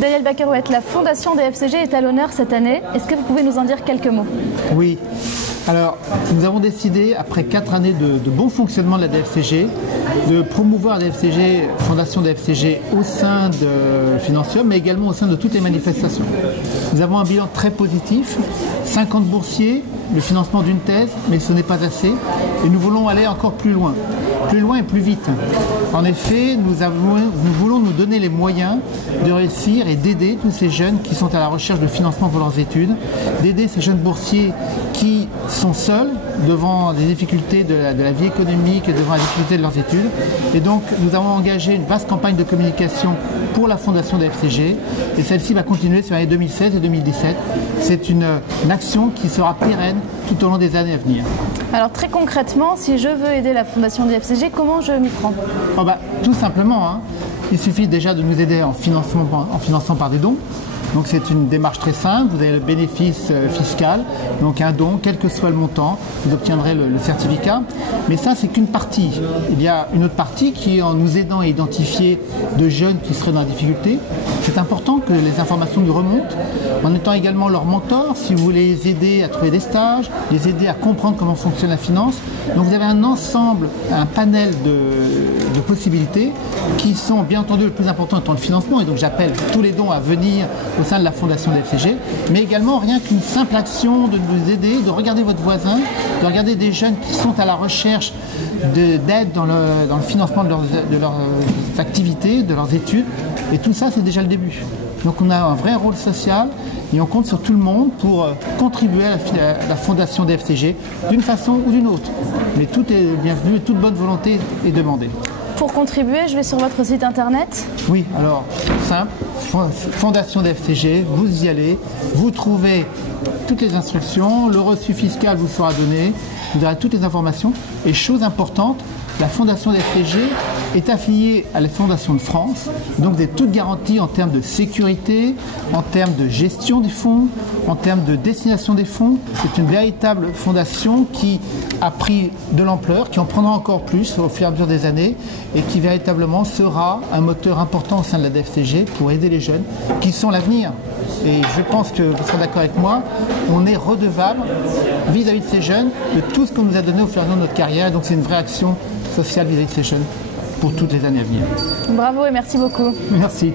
Daniel Bakerouet, la fondation des FCG est à l'honneur cette année. Est-ce que vous pouvez nous en dire quelques mots? Oui. Alors, nous avons décidé, après 4 années de bon fonctionnement de la DFCG, de promouvoir la DFCG, fondation DFCG au sein de Financium, mais également au sein de toutes les manifestations. Nous avons un bilan très positif, 50 boursiers, le financement d'une thèse, mais ce n'est pas assez, et nous voulons aller encore plus loin et plus vite. En effet, nous voulons nous donner les moyens de réussir et d'aider tous ces jeunes qui sont à la recherche de financement pour leurs études, d'aider ces jeunes boursiers qui sont seuls devant des difficultés de la vie économique et devant la difficulté de leurs études. Et donc, nous avons engagé une vaste campagne de communication pour la fondation des FCG, et celle-ci va continuer sur les années 2016 et 2017. C'est une action qui sera pérenne tout au long des années à venir. Alors très concrètement, si je veux aider la fondation des FCG, comment je m'y prends? Tout simplement, hein. Il suffit déjà de nous aider en finançant par des dons. Donc c'est une démarche très simple, vous avez le bénéfice fiscal, donc un don, quel que soit le montant, vous obtiendrez le certificat. Mais ça, c'est qu'une partie. Il y a une autre partie qui est en nous aidant à identifier de jeunes qui seraient dans la difficulté. C'est important que les informations nous remontent, en étant également leur mentor, si vous voulez les aider à trouver des stages, les aider à comprendre comment fonctionne la finance. Donc vous avez un ensemble, un panel de possibilités qui sont bien entendu le plus important étant le financement, et donc j'appelle tous les dons à venir au sein de la fondation des FCG, mais également rien qu'une simple action de nous aider, de regarder votre voisin, de regarder des jeunes qui sont à la recherche d'aide dans le financement de leurs activités, de leurs études, et tout ça c'est déjà le début. Donc on a un vrai rôle social et on compte sur tout le monde pour contribuer à la fondation des FCG d'une façon ou d'une autre. Mais tout est bienvenu et toute bonne volonté est demandée. Pour contribuer, je vais sur votre site internet. Oui, alors simple, fondation des FCG, vous y allez, vous trouvez toutes les instructions, le reçu fiscal vous sera donné, vous aurez toutes les informations. Et chose importante, la fondation des FCG est affiliée à la Fondation de France, donc vous avez toute garantie en termes de sécurité, en termes de gestion des fonds, en termes de destination des fonds. C'est une véritable fondation qui a pris de l'ampleur, qui en prendra encore plus au fur et à mesure des années, et qui véritablement sera un moteur important au sein de la DFCG pour aider les jeunes qui sont l'avenir. Et je pense que vous serez d'accord avec moi, on est redevable vis-à-vis de ces jeunes de tout ce qu'on nous a donné au fur et à mesure de notre carrière. Donc c'est une vraie action sociale vis-à-vis de ces jeunes pour toutes les années à venir. Bravo et merci beaucoup. Merci.